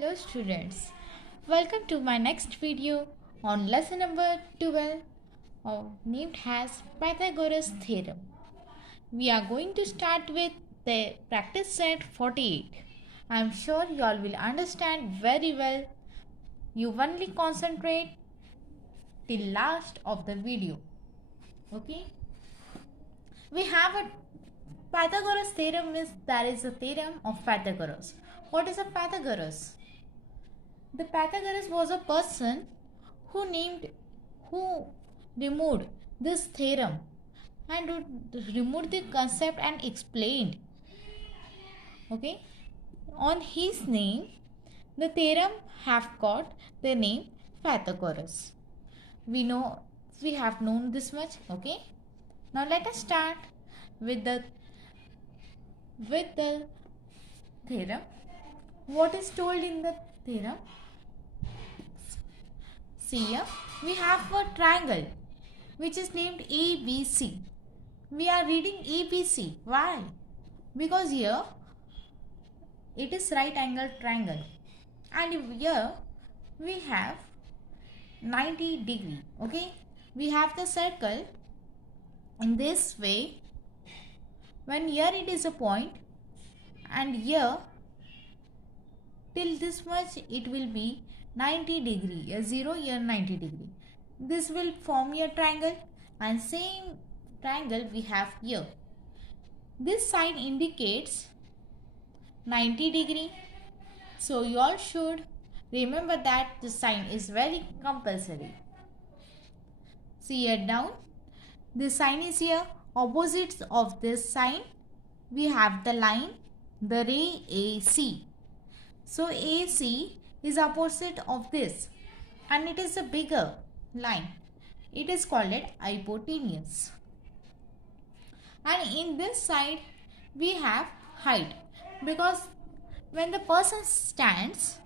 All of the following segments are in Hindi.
Hello students, welcome to my next video on lesson number 12 named as Pythagoras theorem. We are going to start with the practice set 48. I am sure you all will understand very well. You only concentrate till last of the video. Okay? We have a Pythagoras theorem is there is a theorem of Pythagoras. What is a Pythagoras? The Pythagoras was a person who removed this theorem and removed the concept and explained. Okay, on his name, the theorem have got the name Pythagoras. We have known this much. Okay, now let us start with the theorem. What is told in the theorem? See here, we have a triangle which is named ABC. We are reading ABC. Why? Because here it is right angle triangle and here we have 90 degree. Okay, we have the circle in this way. When here it is a point and here till this much it will be 90 degree, a 0 here 90 degree. This will form a triangle and same triangle we have here. This sign indicates 90 degree. So you all should remember that this sign is very compulsory. See here down. This sign is here. Opposites of this sign we have the line, the ray AC. So AC is opposite of this and it is a bigger line. It is called hypotenuse. And in this side we have height, because when the person stands,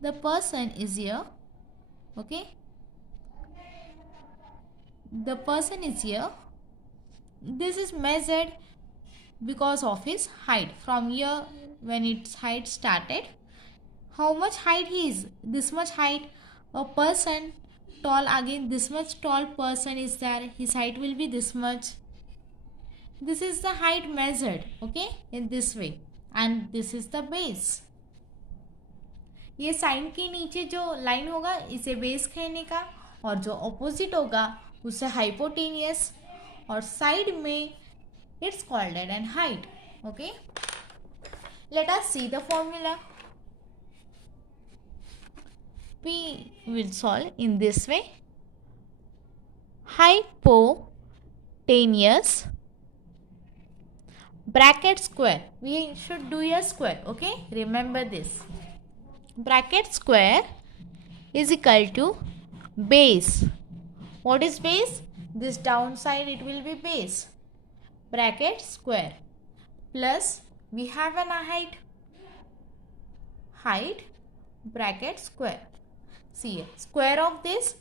the person is here. Okay, the person is here. This is measured because of his height. From here, when its height started, how much height he is, this much height. A person tall, again this much tall person is there, his height will be this much. This is the height measured, okay, in this way, and this is the base. ये साइन के नीचे जो लाइन होगा इसे बेस कहने का, और जो ऑपोजिट होगा उसे हाइपोटेनियस, और साइड में it's called an height. Okay, let us see the formula. We will solve in this way. Hypotenuse bracket square. We should do a square. Okay, remember this. Bracket square is equal to base. What is base? This downside it will be base. Bracket square plus we have an height bracket square. See here, square of this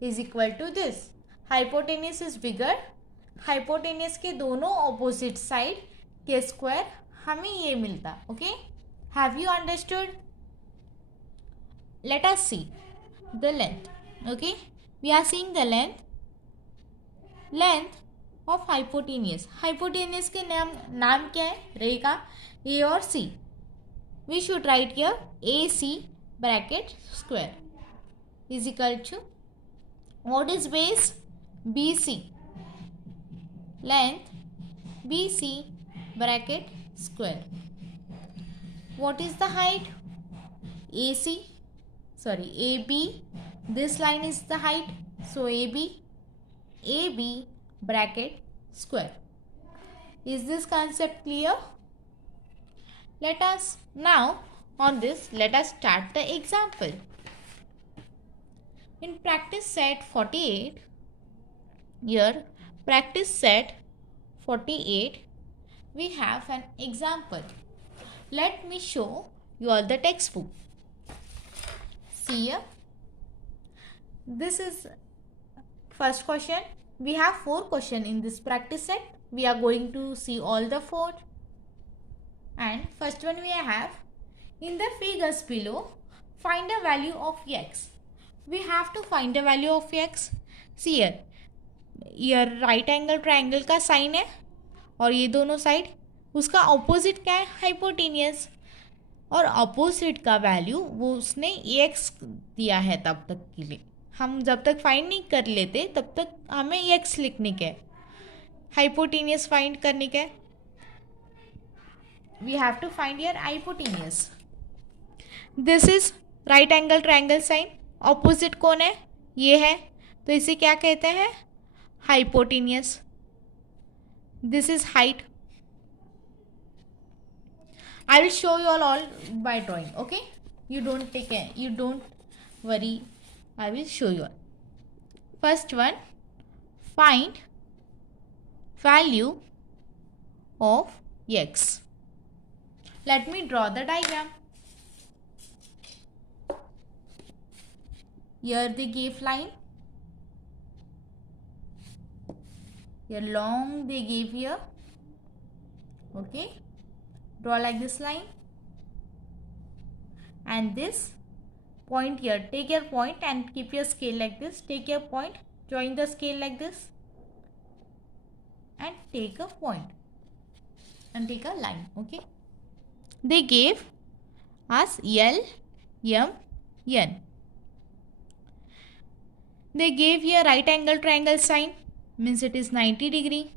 is equal to this. Hypotenuse is bigger. Hypotenuse के दोनों opposite side के square हमें ये मिलता. Okay, have you understood? Let us see the length. Okay, we are seeing the length of hypotenuse. Hypotenuse के नाम क्या है? रहेगा A और C. We should write here AC bracket square is equal to, what is base? BC. Length BC bracket square. What is the height? AB. This line is the height. So AB bracket square. Is this concept clear? Let us now let us start the example. In practice set 48, here practice set 48, we have an example. Let me show you all the textbook. See here, this is first question. We have 4 questions in this practice set. We are going to see all the 4. And first one we have, In the figures below, find the value of x. We have to find the value of x. See here, ये राइट एंगल ट्रायंगल का साइन है और ये दोनों साइड, उसका ऑपोजिट क्या है? हाइपोटेनियस। और ऑपोजिट का वैल्यू वो उसने एक्स दिया है तब तक के लिए, हम जब तक फाइंड नहीं कर लेते तब तक हमें एक्स लिखने के, हाइपोटेनियस फाइंड करने के। We have to find your hypotenuse. This is right angle triangle sine, opposite कौन है? ये है, तो इसे क्या कहते हैं? Hypotenuse. This is height. I will show you all by drawing. Okay, you don't worry, I will show you all. First one, find value of x. Let me draw the diagram. Here they gave line, here long they gave here. Okay, draw like this line, and this point here, take your point and keep your scale like this. Take your point, join the scale like this, and take a point and take a line. Okay, they gave us L, M, N. They gave here right angle triangle sign, means it is 90 degree,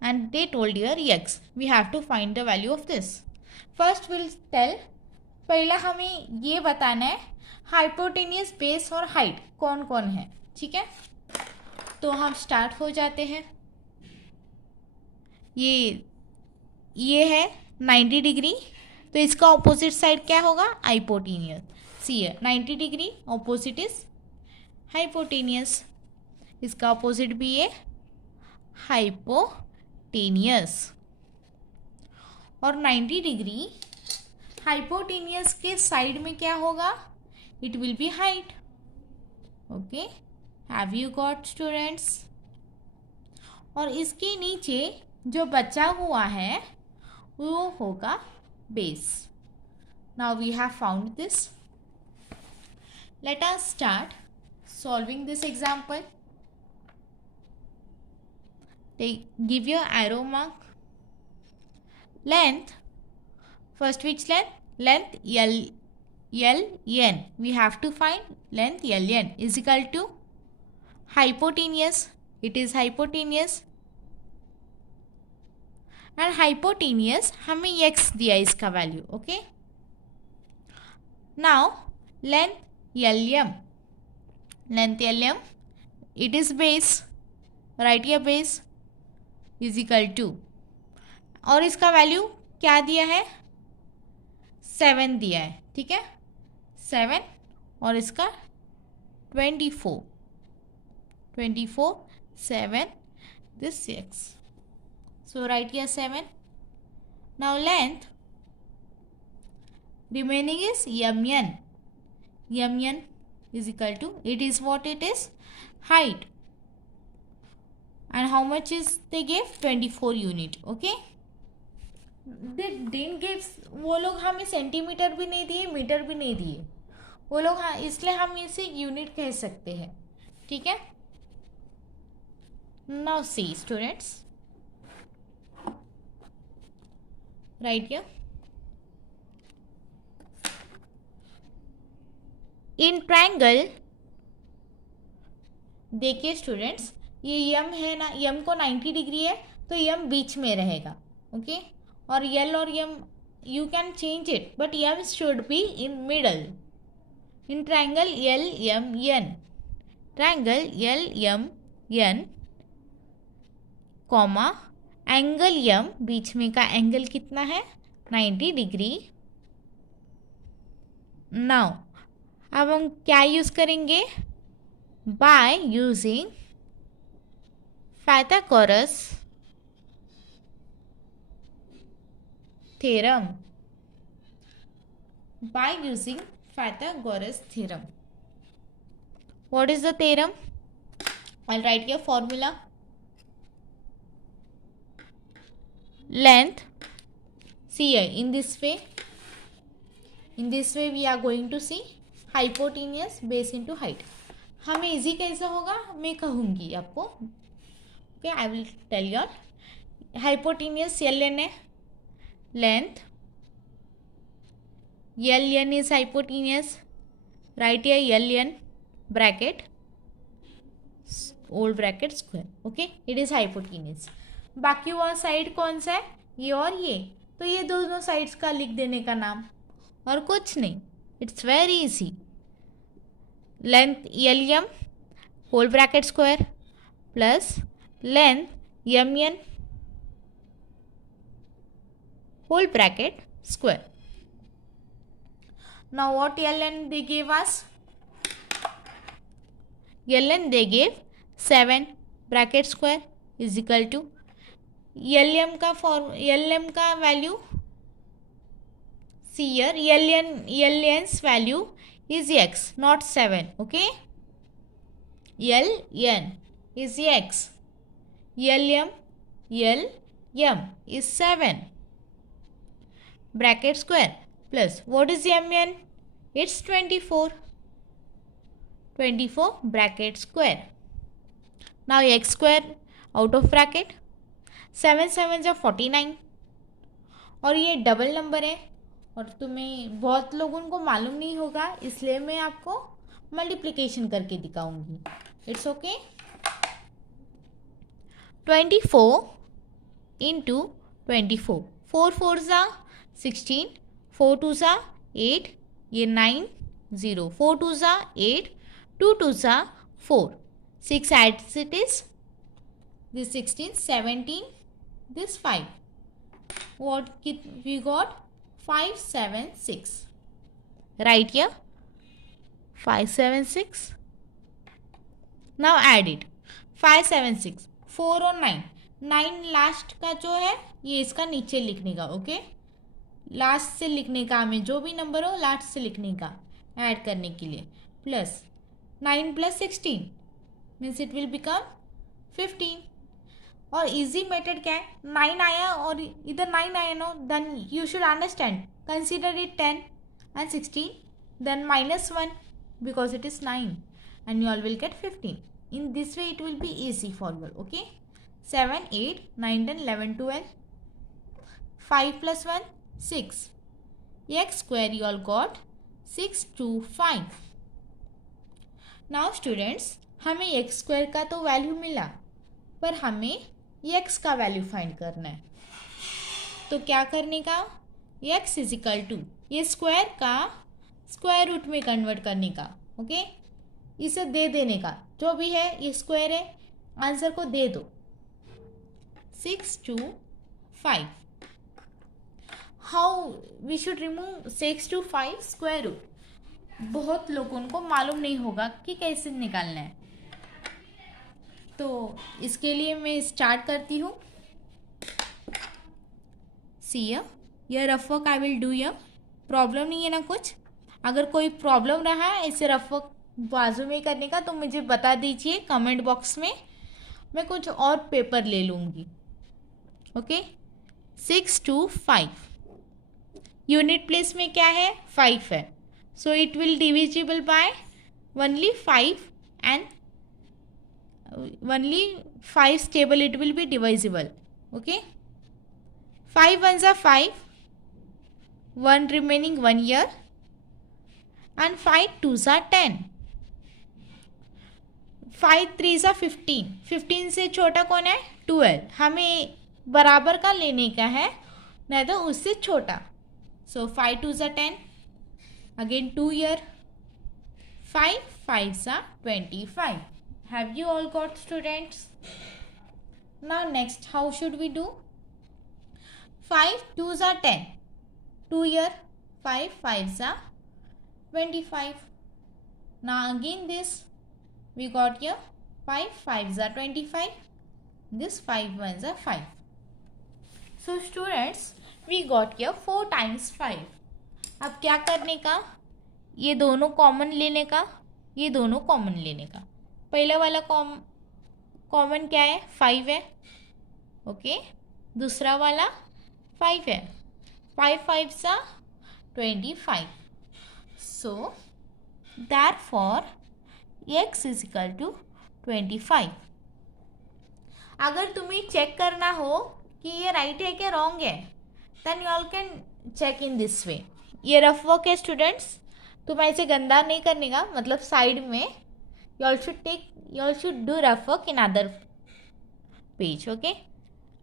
and they told here x. We have to find the value of this. First we'll tell, पहले हमें ये बताना है हाइपोटेनियस, बेस और हाइट कौन कौन है। ठीक है, तो हम स्टार्ट हो जाते हैं। ये है 90 डिग्री, तो इसका ऑपोजिट साइड क्या होगा? हाइपोटेनियस। सी है 90 डिग्री, ऑपोजिट इज हाइपोटेनियस। इसका ऑपोजिट भी है हाइपोटेनियस। और 90 डिग्री हाइपोटेनियस के साइड में क्या होगा? It will be height. Okay, have you got students? और इसके नीचे जो बचा हुआ है वो होगा base. Now we have found this. Let us start solving this example. Give your arrow mark. Length, first which length? Length LN. We have to find length LN is equal to hypotenuse. It is hypotenuse, and hypotenuse हमें x दिया इसका value. Okay, now length LM, length LM, it is base, write your base is equal to, और इसका वैल्यू क्या दिया है? 7 दिया है। ठीक है, 7 और इसका 24, 7 this 6, so write here 7. Now length remaining is MN. MN is equal to, it is what it is, height, and how much is they gave? 24 unit. Okay, they didn't give, वो लोग हमें सेंटीमीटर भी नहीं दिए, मीटर भी नहीं दिए वो लोग, हाँ, इसलिए हम इसे यूनिट कह सकते हैं। ठीक है, now see students, right here in triangle. देखिए स्टूडेंट्स, ये यम है ना, यम को 90 डिग्री है तो यम बीच में रहेगा। ओके, और यल और M you can change it, but M should be in middle. In triangle L M N, triangle L M N comma angle M, बीच में का एंगल कितना है? 90 डिग्री। नाउ अब हम क्या यूज करेंगे? By using Pythagoras theorem. By using Pythagoras theorem, what is the theorem? I'll write your formula. Length, see here in this way, in this way we are going to see hypotenuse base into height. हमें इजी कैसे होगा मैं कहूँगी आपको. Okay, I will tell your. Hypotenuse L N है, length L N is hypotenuse. Right here L N bracket old bracket square. Okay, it is hypotenuse. बाकी वो साइड कौन सा है, ये और ये. तो ये दोनों साइड्स का लिख देने का नाम और कुछ नहीं. It's very easy. Length L M whole bracket square plus length M N whole bracket square. Now what L N they give us? ln they gave 7 bracket square is equal to lm का value see here. ln's value is x not 7. okay, ln is x, lm is 7 bracket square plus what is mn? It's 24 bracket square. Now x square out of bracket. 7 7 जा 49. और ये डबल नंबर है और तुम्हें बहुत लोगों को मालूम नहीं होगा, इसलिए मैं आपको मल्टीप्लिकेशन करके दिखाऊंगी. It's okay. 24 इंटू 24. 4 4 जा 16, 4 2 जा 8, ये 9 0, 4 2 जा 8, 2 2 जा 4, 6 as it is, this 16, 17, this 5. What we got? 5 7 6. Right here 5 7 6. Now add it. 5 7 6, 4 और 9. 9 लास्ट का जो है ये इसका नीचे लिखने का. ओके, लास्ट से लिखने का, हमें जो भी नंबर हो लास्ट से लिखने का ऐड करने के लिए. Plus 9 plus 16 means it will become 15. और इजी मेथड क्या है, 9 आया और इधर 9 आया no, then you should understand, consider it 10 and 16, then minus 1 because it is 9 and you all will get 15. In this way it will be easy for you. Okay, 7 8 9 10 11 12, 5 plus 1 6, x square you all got 625. Now students, हमें x स्क्वायर का तो वैल्यू मिला, पर हमें x का वैल्यू फाइंड करना है. तो क्या करने का, x इज इक्वल टू ये स्क्वायर का स्क्वायर रूट में कन्वर्ट करने का. ओके, इसे दे देने का, जो भी है ये स्क्वायर है, आंसर को दे दो. 625. How we should remove 625 square root? बहुत लोगों को मालूम नहीं होगा कि कैसे निकालना है. तो इसके लिए मैं स्टार्ट करती हूँ. सी ये rough work I will do. ये प्रॉब्लम नहीं है ना कुछ? अगर कोई प्रॉब्लम रहा है ऐसे रफ वर्क बाजू में करने का तो मुझे बता दीजिए कमेंट बॉक्स में, मैं कुछ और पेपर ले लूँगी. ओके, 625 यूनिट प्लेस में क्या है, 5 है. So it will divisible by only 5 and only 5 stable it will be divisible. Okay, 5 ones are 5, 1 remaining 1 year and 5 twos are 10, 5 threes are 15. 15 से छोटा कौन है, 12. हमें बराबर का लेने का है, नहीं तो उससे छोटा. So 5 twos are 10. Again 2 year, 5 5s are 25. Have you all got, students? Now next, how should we do? 5 2s are 10. 2 year, 5 5s are 25. Now again this, we got here 5 5s are 25. This 5 1s are 5. So students, we got here 4 times 5. अब क्या करने का, ये दोनों कॉमन लेने का, ये दोनों कॉमन लेने का. पहले वाला कॉमन क्या है, 5 है. ओके, दूसरा वाला 5 है. 5 5 सा 25. So therefore x is equal to 25. अगर तुम्हें चेक करना हो कि ये राइट है कि रॉन्ग है, then you all can check in this way. ये रफ वर्क है स्टूडेंट्स, तुम ऐसे गंदा नहीं करने का, मतलब साइड में you all should do rough work in other page. Okay,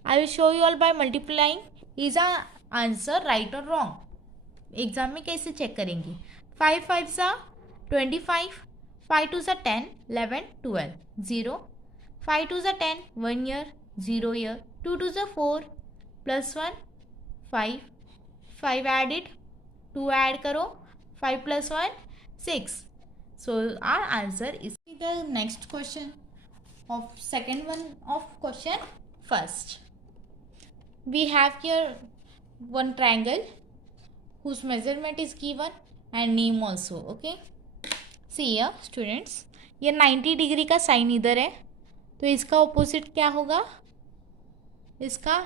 I will show you all by multiplying. Is our answer right or wrong? Exam में कैसे चेक करेंगे? 5 5 सा 25, 5 2 सा 10, 11, 12, 0, 5 2 सा 10, 1 year, 0 year, 2 2 सा 4, plus 1, 5, 5 added, 2 add करो, 5 plus 1, 6. So our answer is the next question of second one of question first. We have here one triangle whose measurement is given and name also. Okay, see here students, ये 90 डिग्री का साइन इधर है, तो इसका ऑपोजिट क्या होगा? इसका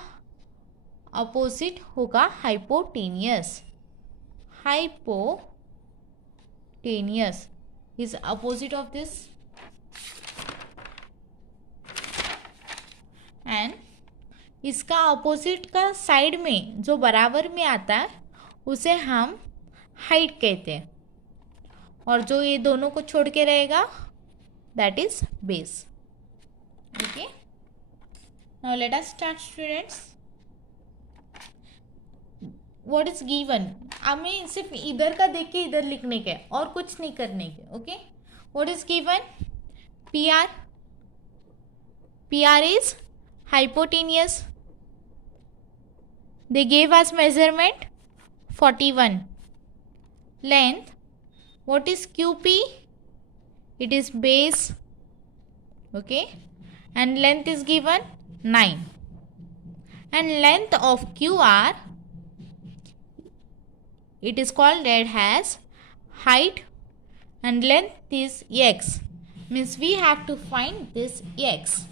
ऑपोजिट होगा hypotenuse. Hypotenuse is opposite of this, and इसका ऑपोजिट का साइड में जो बराबर में आता है उसे हम हाइट कहते हैं, और जो ये दोनों को छोड़ के रहेगा that is base. Okay, now let us start students. What is given? हमें सिर्फ इधर का देख के इधर लिखने के और कुछ नहीं करने के. Okay, what is given? PR. PR is hypotenuse. They gave us measurement 41. Length, what is QP? It is base. Okay, and length is given 9. And length of QR, it is called as height, and length is x. Means we have to find this x.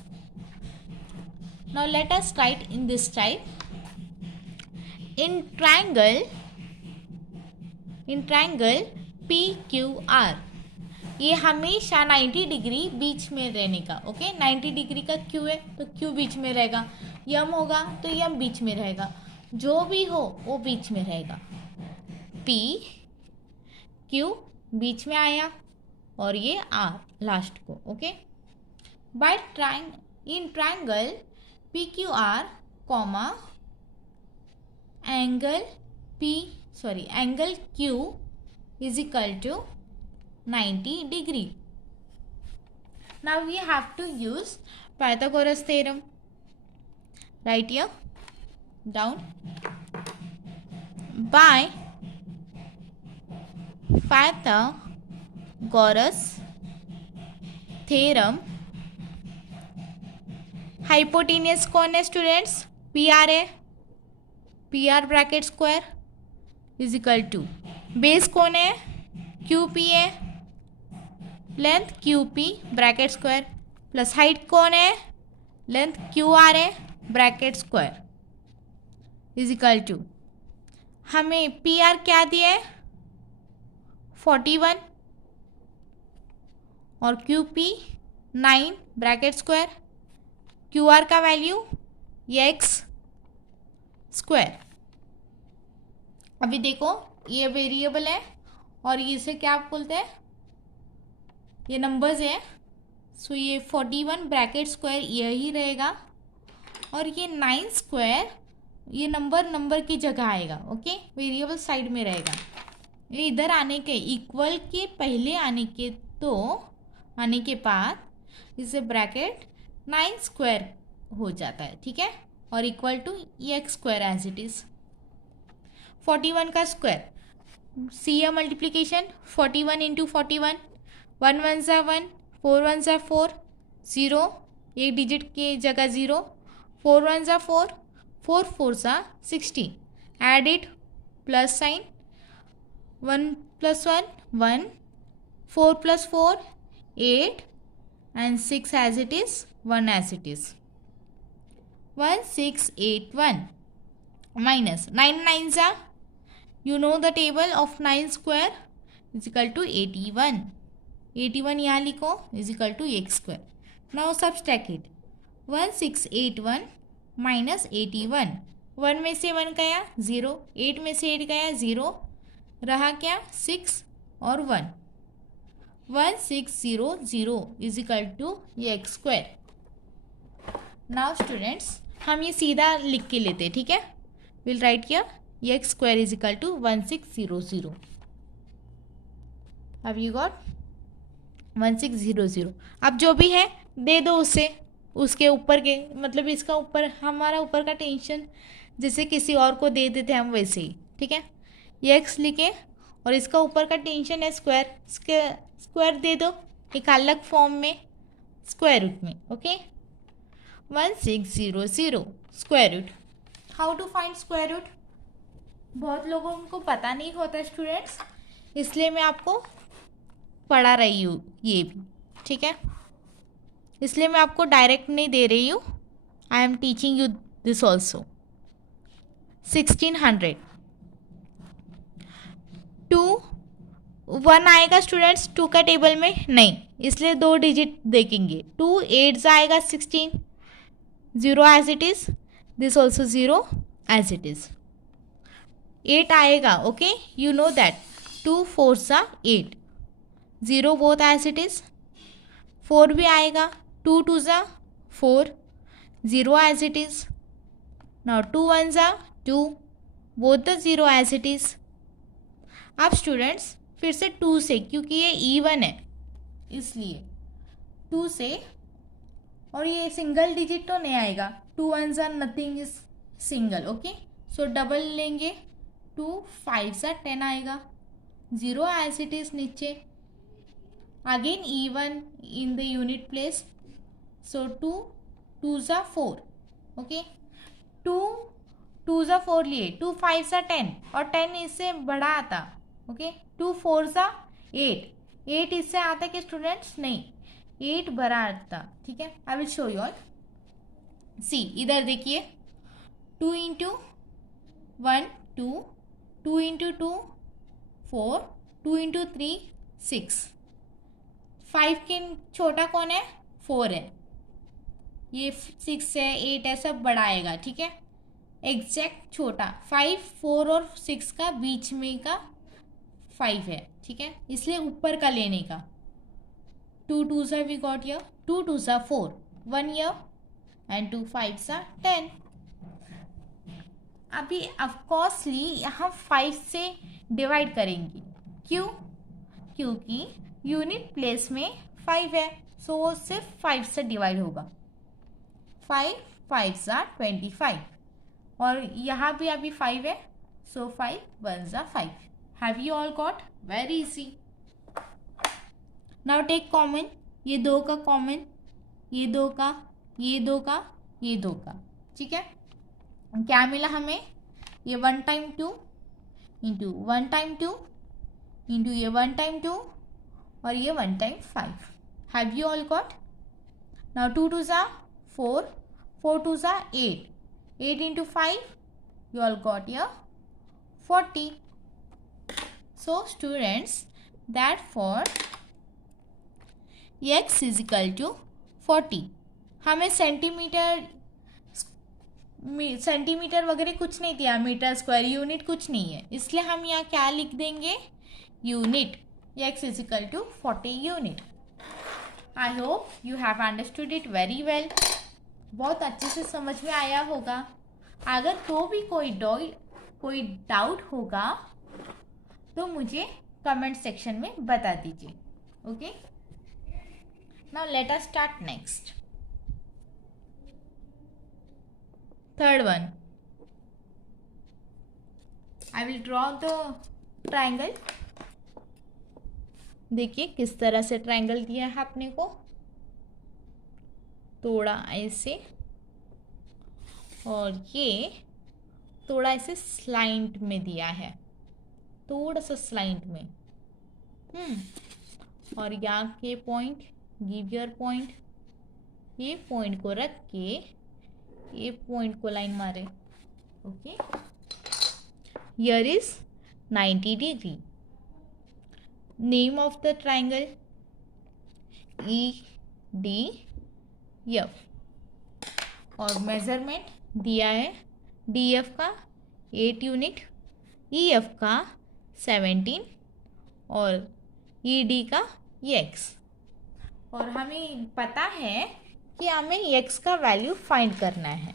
Now let us write in this type. In triangle PQR, ये हमेशा 90 डिग्री बीच में रहने का. ओके, 90 डिग्री का Q है तो Q बीच में रहेगा, M होगा तो M बीच में रहेगा, जो भी हो वो बीच में रहेगा. P Q बीच में आया और ये R लास्ट को. Okay, by in triangle PQR comma angle Q is equal to 90 degree. Now we have to use Pythagoras theorem. Right here down. By Pythagoras theorem, hypotenuse कौन है स्टूडेंट्स? PR है, PR bracket square is equal to base कौन है? QP है, length QP bracket square plus height कौन है? लेंथ QR है bracket square is equal to, हमें PR क्या दिया है? 41 और QP 9 ब्रैकेट स्क्वायर, QR का वैल्यू x स्क्वायर. अभी देखो ये वेरिएबल है और इसे क्या बोलते हैं? ये नंबर्स है. सो ये 41 ब्रैकेट स्क्वायर यही रहेगा और ये 9 स्क्वायर ये नंबर की जगह आएगा. ओके, वेरिएबल साइड में रहेगा. ये इधर आने के इक्वल के पहले आने के बाद इसे ब्रैकेट 9 स्क्वायर हो जाता है. ठीक है, और equal to x square as it is. 41 का square, see a multiplication 41 into 41, 1 1 सा 1, 4 1 सा 4, 0 एक डिजिट के जगह 0, 4 1 सा 4, 4 4 सा 16, add it plus sign, 1 plus 1 1, 4 plus 4 8, and 6 as it is, 1 as it is. 1681 minus 9 9s are, you know the table of 9 square, is equal to 81। 81 यहाँ लिखो is equal to x square. Now subtract it. 1681 minus 81। 1 में से 1 गया 0, 8 में से 8 गया 0, रहा क्या 6 और 1। 1600 is equal to x square. Now students हम ये सीधा लिख के लेते हैं, ठीक है। विल राइट किया x square is equal to 1600। अब यू गॉट 1600। अब जो भी है दे दो उसे, उसके ऊपर के, मतलब इसका ऊपर हमारा ऊपर का टेंशन जैसे किसी और को दे देते हम वैसे ही, ठीक है। ये एक्स लिखे और इसका ऊपर का टेंशन है स्क्वायर, स्क्वायर दे दो एक अलग फॉर्म में, स्क्वायर रूट में, okay. 1600 square root. How to find square root? बहुत लोगों को पता नहीं होता स्टूडेंट्स, इसलिए मैं आपको पढ़ा रही हूँ ये भी, ठीक है। इसलिए मैं आपको डायरेक्ट नहीं दे रही हूँ, I am teaching you this also. 1600 2 1 आएगा स्टूडेंट्स 2 का टेबल में नहीं, इसलिए 2 डिजिट देखेंगे। 2 8 आएगा 16, 0 as it is, this also 0 as it is. 8 आएगा, okay, you know that. 2 4 8, 0 both as it is. 4 भी आएगा, 2 2 4, 0 as it is. Now 2 1 2, both the 0 as it is. अब स्टूडेंट्स फिर से 2 से, क्योंकि ये इवन है इसलिए 2 से, और ये सिंगल डिजिट तो नहीं आएगा। 2 1 nothing is single, okay, so double लेंगे। 2 5 10 आएगा, 0 एज इट इज नीचे। Again even in the unit place, so 2 2 4, okay. 2 2 4 लिए, 2 5 10 और 10 इससे बड़ा आता, ओके। 2 4 8, 8 इससे आता कि स्टूडेंट्स नहीं, 8 बड़ा आता, ठीक है। I will show you all. See इधर देखिए, 2 इंटू 1 2, 2 इंटू 2 4, 2 इंटू 3 6। 5 के छोटा कौन है? 4 है, ये 6 है 8 है, सब बड़ा आएगा, ठीक है। एग्जैक्ट छोटा 5 4 और 6 का बीच में का 5 है, ठीक है, इसलिए ऊपर का लेने का। 2 2 we got here, 2 2 4, 1 here, and 2 5 10। अभी ऑफकोर्सली हम 5 से डिवाइड करेंगे, क्यों? क्योंकि यूनिट प्लेस में 5 है, सो वो सिर्फ 5 से डिवाइड होगा। 5 5 25, और यहाँ भी अभी 5 है, so 5 1 5। Have you all got? Very easy. Now take common, ये 2 का कॉमन, ये 2 का, ये 2 का, ये 2 का, ठीक है। क्या मिला हमें? ये 1 टाइम 2 इंटू 1 टाइम 2 इंटू ये 1 टाइम 2 और ये 1 time 5। Have you all got? Now 2 2 4, 4 2 8, 8 into 5, you all got your 40. So students, therefore x is equal to 40. हमें सेंटीमीटर वगैरह कुछ नहीं दिया, मीटर स्क्वायर यूनिट कुछ नहीं है, इसलिए हम यहाँ क्या लिख देंगे? Unit. x is equal to 40 unit. I hope you have understood it very well. बहुत अच्छे से समझ में आया होगा। अगर तो भी कोई डाउट होगा तो मुझे कमेंट सेक्शन में बता दीजिए, okay. Now let us start next. Third one, I will draw the triangle. देखिए किस तरह से ट्राइंगल दिया है अपने को, थोड़ा ऐसे और ये थोड़ा ऐसे स्लाइंट में दिया है, थोड़ा सा स्लाइंट में। और यहाँ के पॉइंट, गिव योर पॉइंट, ये पॉइंट को रख के ये पॉइंट को लाइन मारे, okay. Here is 90 degree, name of the triangle E D F, और मेजरमेंट दिया है डी एफ का 8 यूनिट, ई एफ का 17 और ई डी का x। और हमें पता है कि हमें x का वैल्यू फाइंड करना है,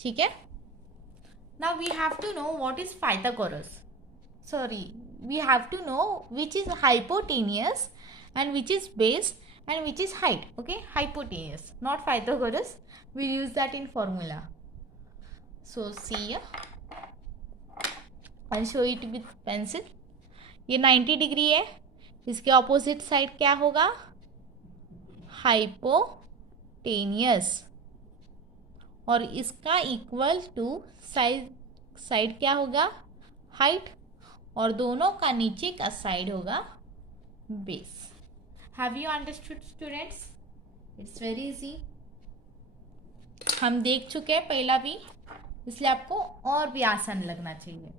ठीक है। Now we have to know what is Pythagoras, sorry we have to know which is hypotenuse and which is base and which is height. Okay, hypotenuse, not Pythagoras. We'll use that in formula. So see here, I'll show it with pencil. ये 90 डिग्री है, इसके ऑपोजिट साइड क्या होगा, हाइपोटेनियस, और इसका इक्वल टू साइड क्या होगा, हाइट, और दोनों का नीचे का साइड होगा base. Have you understood students? It's very easy, हम देख चुके हैं पहला भी, इसलिए आपको और भी आसान लगना चाहिए।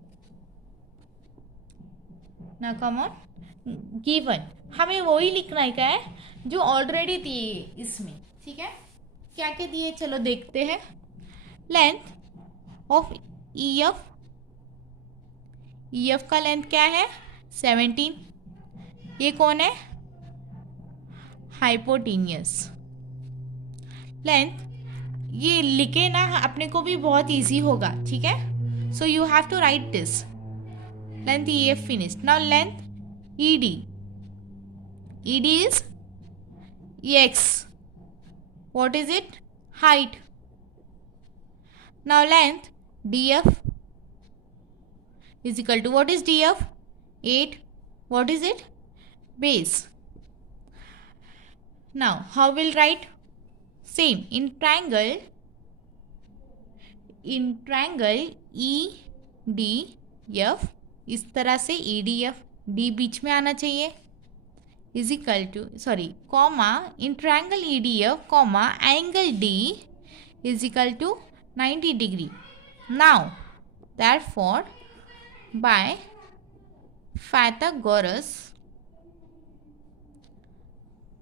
ना कम ऑन, गिवन, हमें वही लिखना है जो ऑलरेडी दिए इसमें, ठीक है। क्या क्या दिए चलो देखते हैं। लेंथ ऑफ ई एफ का लेंथ क्या है 17, ये कौन है, हाइपोटेनियस। लेंथ ये लिखे ना अपने को भी बहुत इजी होगा, ठीक है। So you have to write this, length E F finished. Now length E D is x, what is it, height. Now length D F is equal to, what is df, 8, what is it, base. Now how we'll write, same in triangle EDF, इस तरह से EDF, D बीच में आना चाहिए, is equal to, sorry, comma, in triangle EDF, comma, angle D is equal to 90 degree. Now therefore by Pythagoras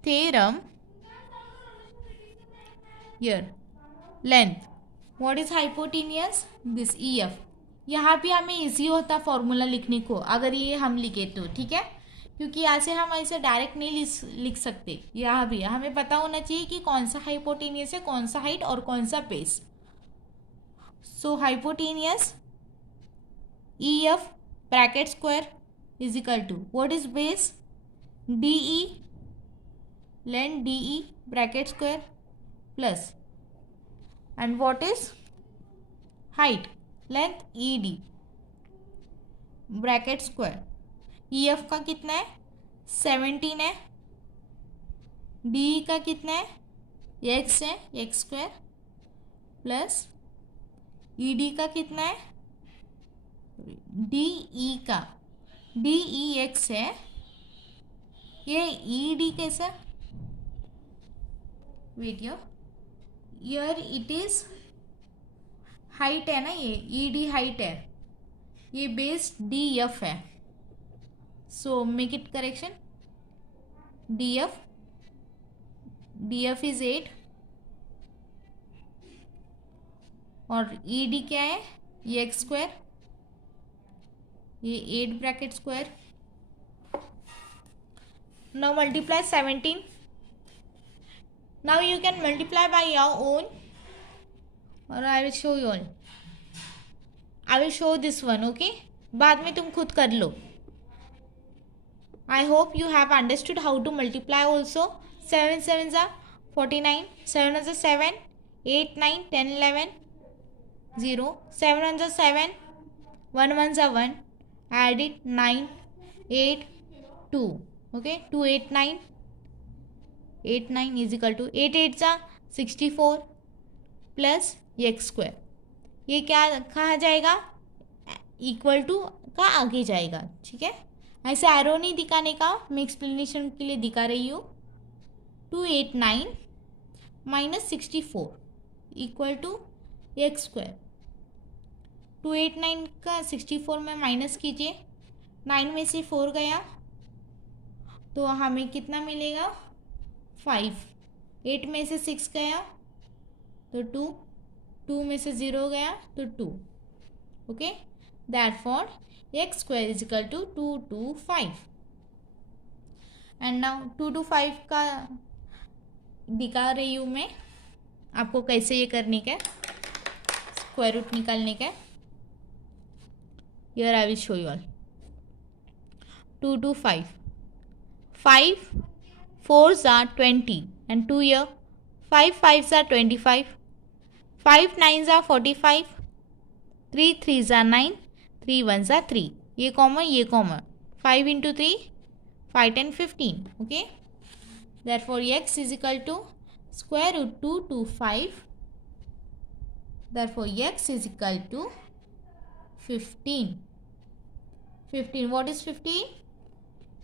theorem, here length, what is hypotenuse, this EF। यहाँ भी हमें इजी होता फॉर्मूला लिखने को अगर ये हम लिखे तो, ठीक है, क्योंकि यहाँ से हम ऐसे डायरेक्ट नहीं लिख सकते। यहाँ भी हमें पता होना चाहिए कि कौन सा हाइपोटेनियस है, कौन सा हाइट और कौन सा base. So hypotenuse EF bracket square is equal to, what is base, DE, length DE bracket square plus, and what is height, length ED bracket square। EF का कितना है 17 है, DE का कितना है x है, x स्क्वायर, प्लस ED का कितना है, DE x है, ये ED कैसा, wait here it is height है ना, ये ED हाइट है, ये बेस DF है। So make it correction, DF is 8 और ED क्या है, ये x स्क्वायर, ये 8 bracket square. Now multiply 17, now you can multiply by your own और I will show you on, I will show this one, okay, बाद में तुम खुद कर लो। I hope you have understood how to multiply also. 7 7 49, 7 7, 8 9 10 11 0, 7 7, 1 1 1, add it 9 8 2, okay, 2 8 9, 8 9 is equal to 8 8 64 plus x square, ये क्या कहा जाएगा, इक्वल टू का आगे जाएगा, ठीक है। ऐसे एरो नहीं दिखाने का, मैं एक्सप्लेनेशन के लिए दिखा रही हूँ। 289 minus 64 equal to x square. 289 का 64 में माइनस कीजिए, 9 में से 4 गया, तो हमें कितना मिलेगा 5। 8 में से 6 गया तो 2, 2 में से 0 गया तो 2। Okay, therefore x square is equal to 2 to 5। And now 2 to 5 का दिखा रही हूँ मैं आपको कैसे ये करने का स्क्वायर रूट निकालने का। Here I will show you all. 2 to 5, 5 4s are 20 and 2 here, 5 5s are 25, 5 9s are 45, 3 3s are 9, 3 1s are 3, ये common 5 into 3 5 10 15। Okay, therefore x is equal to square root 2 to 5, therefore x is equal to 15। 15, what is 15?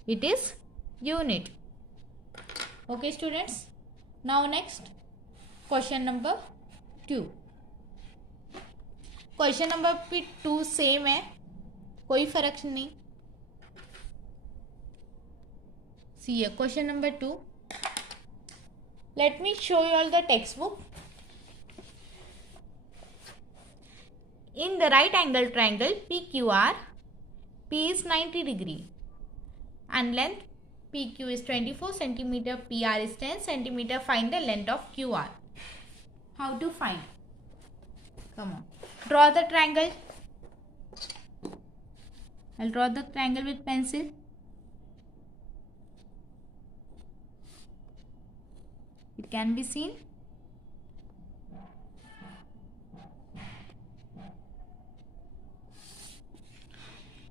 It is unit। Okay students, now next question number 2। Question number 2 same है, कोई फर्क नहीं। See question number 2, let me show you all the textbook. In the right angle triangle PQR, P is 90 degree and length PQ is 24 centimeter, PR is 10 centimeter. Find the length of QR. How to find? Come on, draw the triangle. I'll draw the triangle with pencil. It can be seen.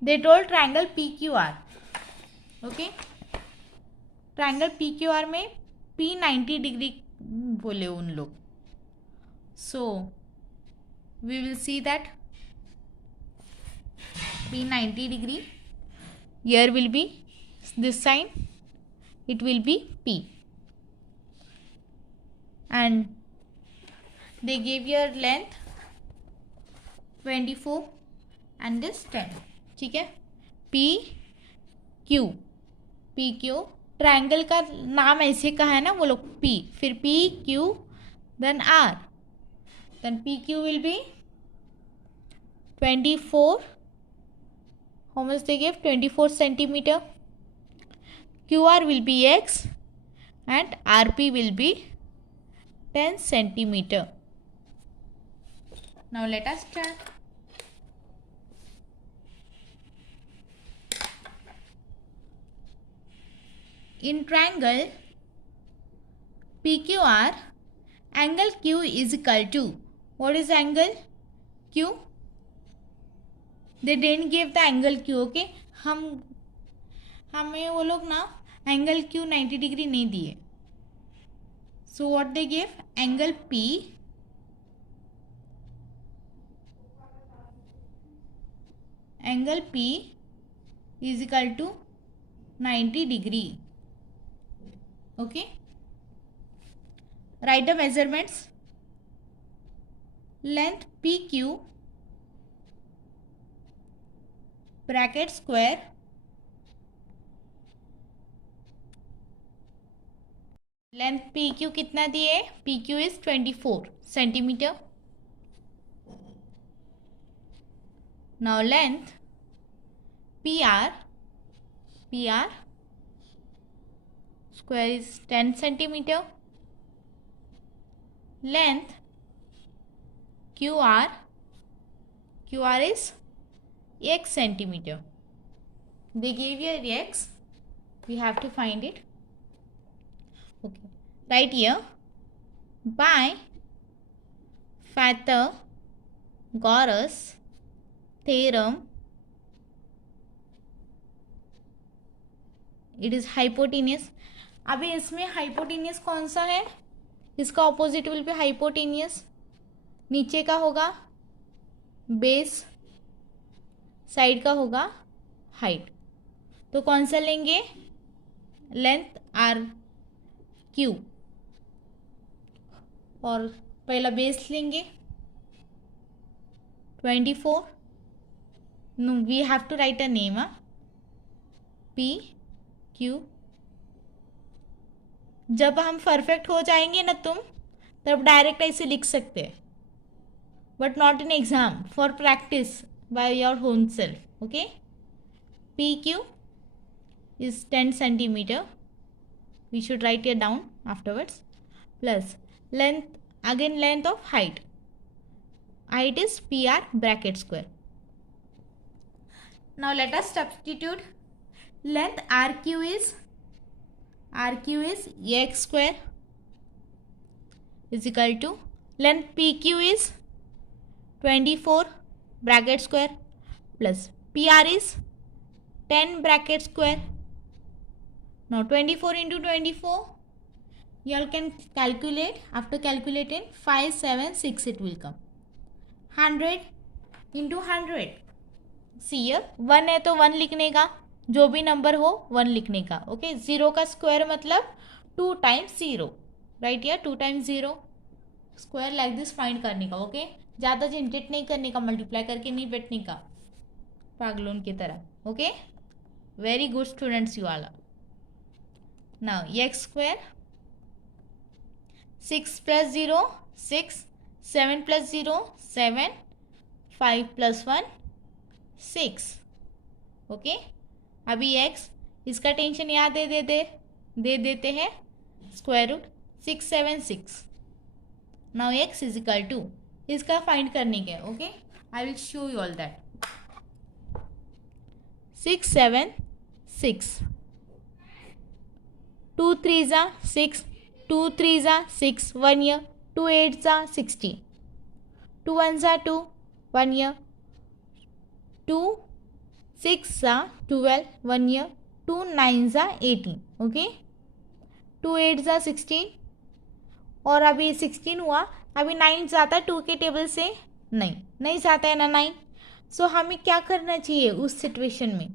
They told triangle PQR. Okay, triangle PQR में P 90 डिग्री बोले उन लोग। So we will see that P 90 degree, here will be this sign, it will be P, and they gave your length 24 and this 10। ठीक है, PQ ट्राइंगल का नाम ऐसे का है ना वो लोग P, फिर PQ then R, then PQ will be 24, how much they gave 24 centimeter, QR will be X and RP will be 10 centimeter। Now let us start। In triangle PQR, angle Q is equal to, what is angle Q? They didn't give the angle Q। okay, हमें वो लोग ना एंगल Q 90 डिग्री नहीं दिए। So what they gave? Angle P is equal to 90 degree। okay, write the measurements। length PQ bracket square length PQ कितना दिए? PQ is 24 centimetre. Now length PR square is 10 centimeter। length QR is X centimeter। They gave you X, we have to find it। okay, right here, by Pythagoras theorem, it is hypotenuse। अभी इसमें हाइपोटेनियस कौन सा है? इसका ऑपोजिट विल बी हाइपोटेनियस। नीचे का होगा बेस, साइड का होगा हाइट। तो कौन सा लेंगे? लेंथ आर क्यू, और पहला बेस लेंगे 24। We have to write a name, P Q जब हम परफेक्ट हो जाएंगे ना तुम, तब डायरेक्ट ऐसे लिख सकते हैं, but not in exam, for practice by your home self. Okay. P Q is 10 centimeter. We should write it down afterwards. Plus length, again length of height. Height is PR bracket square. Now let us substitute. Length RQ is AX square is equal to length PQ is 24 bracket square plus PR is 10 bracket square. Now 24 into 24, you all can calculate. After calculating 5, 7, 6 it will come. 100 into 100. See here 1 है तो 1 लिखने का, जो भी नंबर हो 1 लिखने का. ओके. 0 का स्क्वायर मतलब 2 times 0. Right here 2 times 0. Square like this find करने का. ओके. ज़्यादा जनरेट नहीं करने का, मल्टीप्लाई करके नहीं बैठने का पागलों की तरह. Okay. Very good students you are. Now x square, 6 plus 0 6, 7 plus 0 7, 5 plus 1 6. Okay. अभी x, इसका टेंशन याद दे देते हैं square root 6 7 6. Now x is equal to, इसका फाइंड करने के. Okay. I will show you all that. 6 7 6. 2 3s are 6, 2 3s are 6, 1 year. 2 8s are 16, 2 1s are 2, 1 year. 2 6s are 12, 1 year. 2 9s are 18. Okay. 2 8s are 16 और अभी 16 हुआ. अभी 9 जाता है 2 के टेबल से? नहीं जाता है ना 9. सो हमें क्या करना चाहिए उस सिचुएशन में?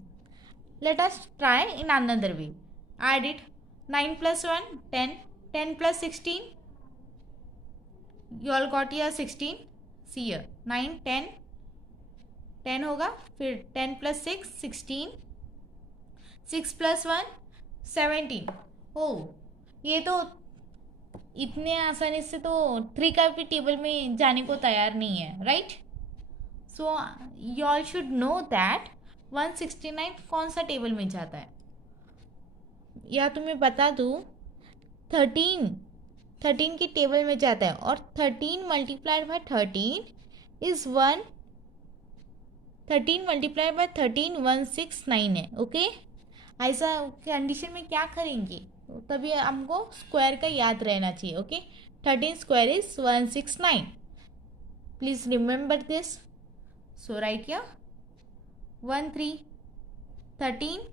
Let us try in another way. Add it. 9 plus 1 10, 10 plus 16, you all got here 16. See here 9 10 10 होगा, फिर 10 plus 6 16, 6 plus 1 17. ओह, ये तो इतने आसानी से तो 3 का भी टेबल में जाने को तैयार नहीं है. Right. So you all should know that 169 कौन सा टेबल में जाता है. या तुम्हें बता दूँ 13 के टेबल में जाता है, और 13 multiplied by 13 is 1. 13 multiplied by 13 169 है. ओके. ऐसा कंडीशन में क्या करेंगे, तभी हमको स्क्वायर का याद रहना चाहिए. Okay. 13 square is 169. Please remember this. So right here 1 3 13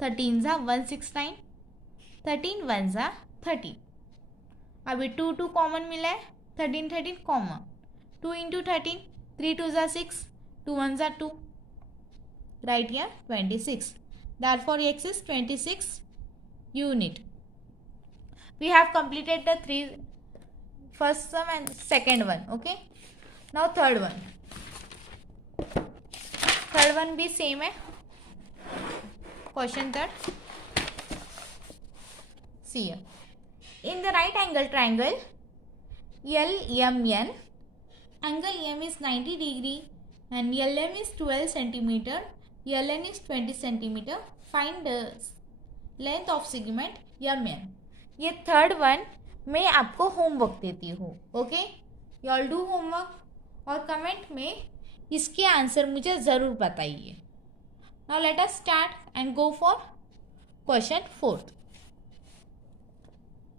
13 जा 169, 13 1 जा 30. अभी 2 2 कॉमन मिला है, 13 13 कॉमन. 2 इंटू 13, 3 2 जा 6, 2 1 जा 2. Right here 26. Therefore x is 26 unit. We have completed the first sum and second one. Okay. Now third one. Third one भी same है. Question third. See here. In the right angle triangle LMN, angle M is 90 degree and LM is 12 centimeter. LN is 20 centimeter. Find the length of segment MN. ये थर्ड वन मैं आपको होमवर्क देती हूँ. Okay. You all do homework और कमेंट में इसके आंसर मुझे ज़रूर बताइए. Now let us start and go for question fourth.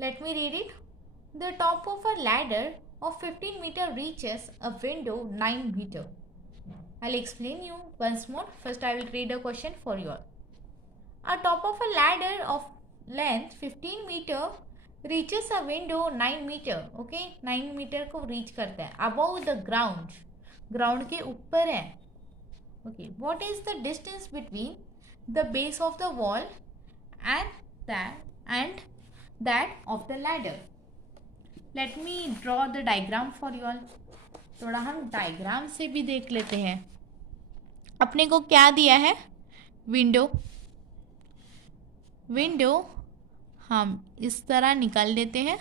Let me read it. The top of a ladder of 15 meter reaches a window 9 meter. I'll explain you once more. First I will read a question for you all. A top of a ladder of length 15 meter reaches a window 9 meter. Okay, 9 meter को reach करता है. Above the ground, ground के ऊपर है. Okay, what is the distance between the base of the wall and that of the ladder? Let me draw the diagram for you all. थोड़ा हम डायग्राम से भी देख लेते हैं. अपने को क्या दिया है? विंडो. हम इस तरह निकाल देते हैं.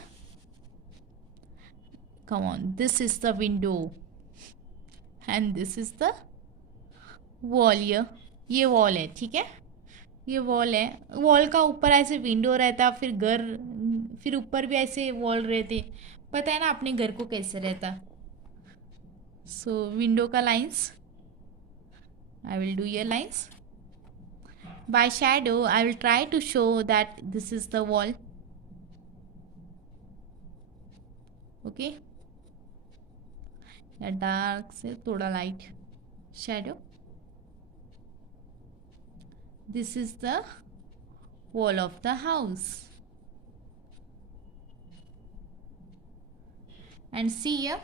Come on, this is the window and this is the wall. ये वॉल है, ठीक है. ये वॉल है. वॉल का ऊपर ऐसे विंडो रहता, फिर घर, फिर ऊपर भी ऐसे वॉल रहते. पता है ना अपने घर को कैसे रहता. सो विंडो का lines, I will do your lines. By shadow, I will try to show that this is the wall. Okay. या डार्क से थोड़ा light shadow. This is the wall of the house. And see here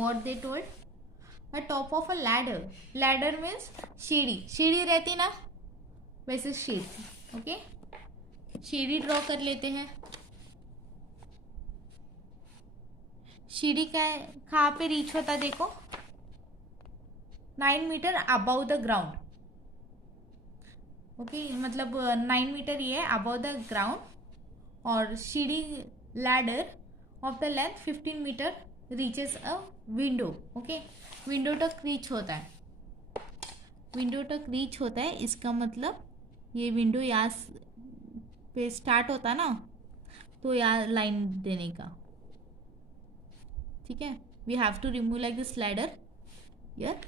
what they told. A top of a ladder. Ladder means सीढ़ी. सीढ़ी रहती ना, वैसे सीढ़ी. ओके, सीढ़ी ड्रॉ कर लेते हैं. सीढ़ी का कहाँ पे रीच होता देखो, 9 meter above the ground. Okay, मतलब 9 मीटर ये है अबव द ग्राउंड. और सीढ़ी ladder of the length 15 meter reaches a window. Okay, window तक रीच होता है. विंडो तक रीच होता है, इसका मतलब ये विंडो यहाँ पे स्टार्ट होता ना, तो यहाँ लाइन देने का. ठीक है. We have to remove like this ladder. यार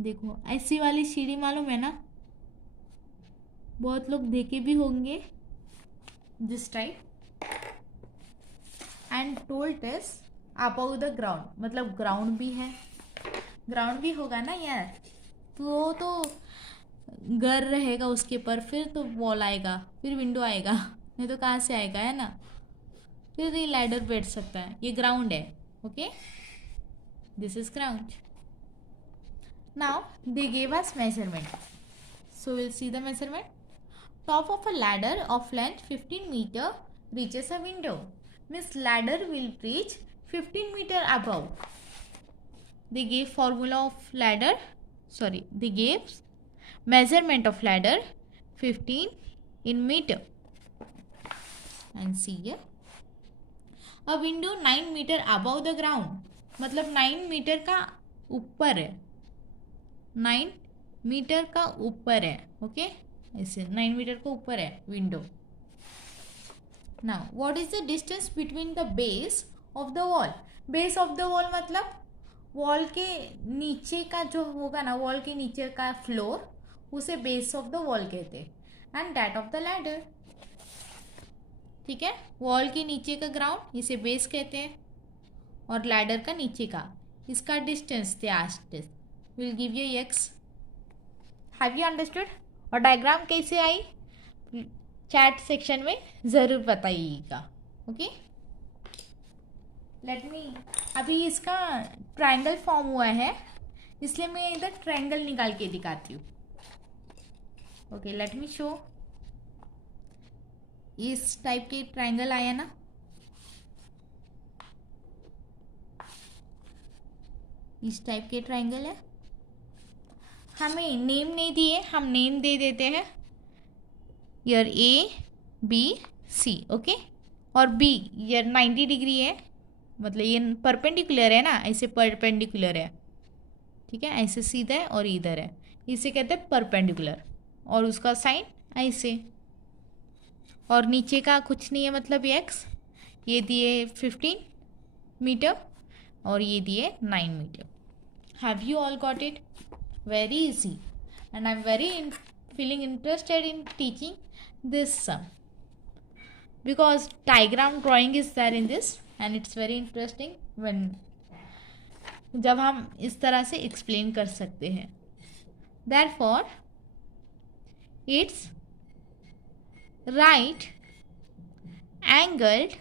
देखो, ऐसी वाली सीढ़ी मालूम है ना, बहुत लोग देखे भी होंगे. This type. And told is above the ground, मतलब ग्राउंड भी है. ग्राउंड भी होगा ना यार, तो घर रहेगा उसके पर, फिर तो वॉल आएगा, फिर विंडो आएगा, नहीं तो कहाँ से आएगा, है ना. फिर ये लैडर बैठ सकता है. ये ग्राउंड है. Okay, this is ground. Now they gave us measurement, so will see the measurement. Top of a ladder of length 15 meter reaches a window. Means ladder will reach 15 meter above. They gave formula of ladder, sorry, they gave measurement of ladder 15 in meter. And see here, a window 9 meter above the ground, मतलब 9 मीटर का ऊपर है. 9 मीटर का ऊपर है. ओके, ऐसे 9 मीटर का ऊपर है window. Now, what is the distance between the base of the wall? Base of the wall मतलब वॉल के नीचे का जो होगा ना, वॉल के नीचे का फ्लोर, उसे बेस ऑफ द वॉल कहते हैं. And that of the ladder. ठीक है, वॉल के नीचे का ग्राउंड इसे बेस कहते हैं, और लैडर का नीचे का, इसका distance they asked. Will give you x. Have you understood? और डायग्राम कैसे आई चैट सेक्शन में ज़रूर बताइएगा. ओके, लेट मी, अभी इसका ट्रायंगल फॉर्म हुआ है, इसलिए मैं इधर ट्रायंगल निकाल के दिखाती हूँ. Okay, late me show. इस टाइप के ट्रायंगल आया ना, इस टाइप के ट्रायंगल है. हमें नेम नहीं दिए, हम नेम दे देते हैं. यार ABC. ओके, और B यार 90 डिग्री है, मतलब ये परपेंडिकुलर है ना, ऐसे परपेंडिकुलर है. ठीक है, ऐसे सीधा है और इधर है, इसे कहते हैं परपेंडिकुलर. और उसका साइन ऐसे, और नीचे का कुछ नहीं है, मतलब एक्स. ये दिए 15 मीटर और ये दिए 9 meter. Have you all got it? Very easy. And I am very feeling interested in teaching this sum, because diagram drawing is there in this and it's very interesting when जब हम इस तरह से explain कर सकते हैं. Therefore it's right angled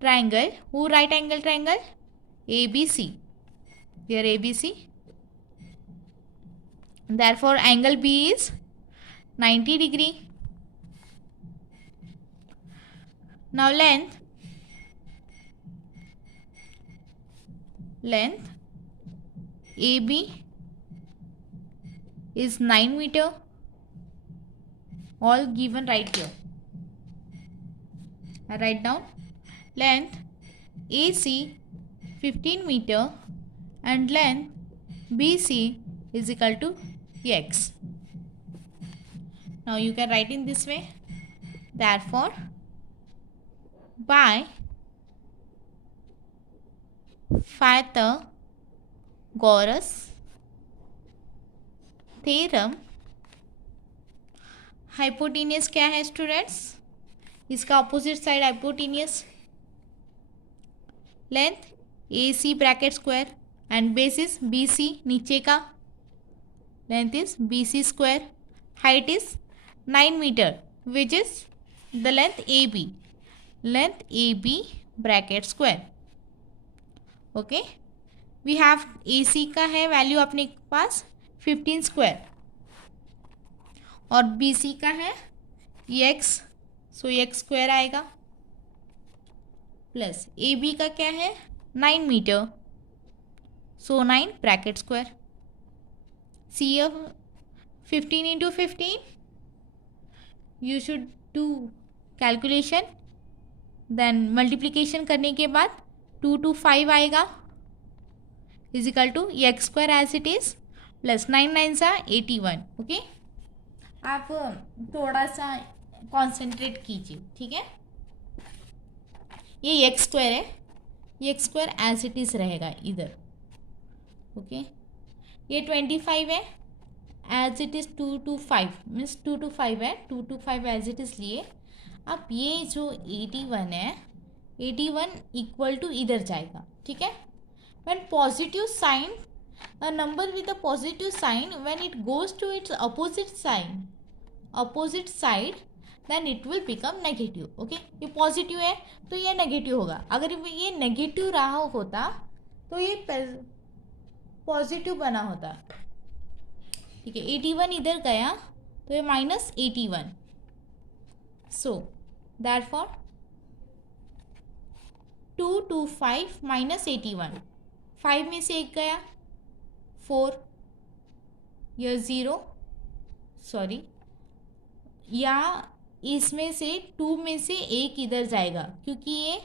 triangle. Who right angle triangle? ABC. Here ABC. Therefore angle B is 90 degree. Now length AB is 9 meter all given right here. I write down length AC 15 meter and length BC is equal to x. Now you can write in this way. Therefore, by Pythagoras theorem hypotenuse क्या है स्टूडेंट्स? इसका opposite side hypotenuse. Length AC bracket square and base is BC, नीचे का length is BC square. Height is 9 meter which is the length AB. Length AB bracket square. Okay, we have AC का है वैल्यू अपने पास 15 स्क्वायर और BC का है x, सो x स्क्वायर आएगा प्लस AB का क्या है 9 meter, so 9 bracket square. See 15 into 15 you should do calculation, then multiplication करने के बाद 2 to 5 आएगा is equal to x square as it is plus 9 9 सा 81. ओके, आप थोड़ा सा कॉन्सेंट्रेट कीजिए, ठीक है. ये एक्स स्क्वायर है, ये x square as it is रहेगा इधर. ओके, ये 25 है as it is 2 to 5 means 2 to 5 है, 2 to 5 एज इट इज लिए. अब ये जो 81 है 81 इक्वल टू इधर जाएगा, ठीक है. When positive sign a number with a positive sign, when it goes to its opposite side then it will become negative. Okay, ये पॉजिटिव है तो ये नेगेटिव होगा. अगर ये नेगेटिव रहा होता तो ये पॉजिटिव बना होता, ठीक है. 81 इधर गया तो ये minus 81. So therefore 2 to 5 minus 81. 5 में से एक गया 4, या 0 सॉरी, या इसमें से 2 में से एक इधर जाएगा क्योंकि ये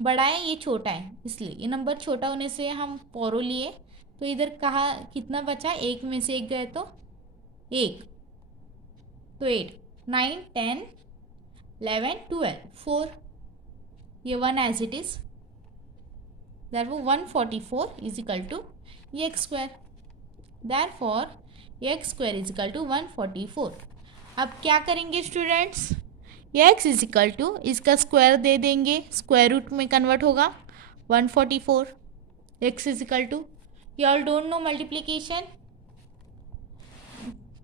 बड़ा है ये छोटा है, इसलिए ये नंबर छोटा होने से हम पोरो लिए. तो इधर कहा कितना बचा, 1 में से एक गए तो 1, तो 8 9 10 11 12 4, ये 1 as it is. Therefore 144 is equal to x square. Therefore x square is equal to 144. अब क्या करेंगे students, x is equal to इसका स्क्वायर दे देंगे, स्क्वायर रूट में कन्वर्ट होगा 144. x is equal to, you all don't know multiplication,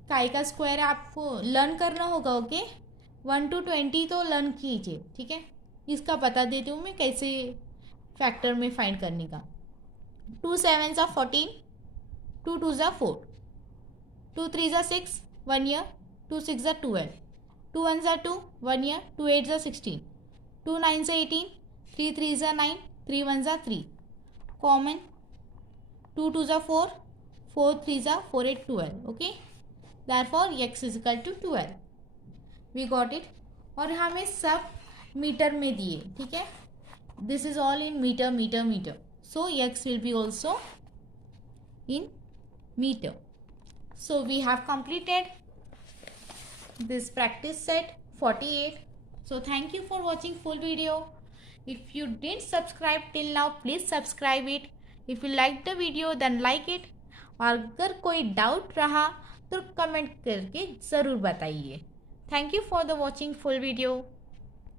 काय का स्क्वायर आपको लर्न करना होगा. ओके, 1 to 20 तो लर्न कीजिए, ठीक है. इसका बता देती हूँ मैं कैसे फैक्टर में फाइंड करने का. 2 7 सा 14, 2 2 ज़ा 4, 2 3 ज़ा 6 1 ईयर, 2 6 ज़ा 12, 2 1 ज़ा 2 1 ईयर, 2 8 ज़ा 16, 2 9 ज़ा 18, 3 3 ज़ा 9, 3 1 ज़ा 3. कॉमन 2 2 ज़ा 4, 4 3 ज़ा 4 8 12. Okay, therefore x is equal to 12. We got it. और हमें सब मीटर में दिए, ठीक है. This is all in meter meter meter, so x will be also in meter. So we have completed this practice set 48. So thank you for watching full video. If you didn't subscribe till now, please subscribe it. If you like the video then like it. और अगर कोई डाउट रहा तो कमेंट करके ज़रूर बताइए. Thank you for the watching full video.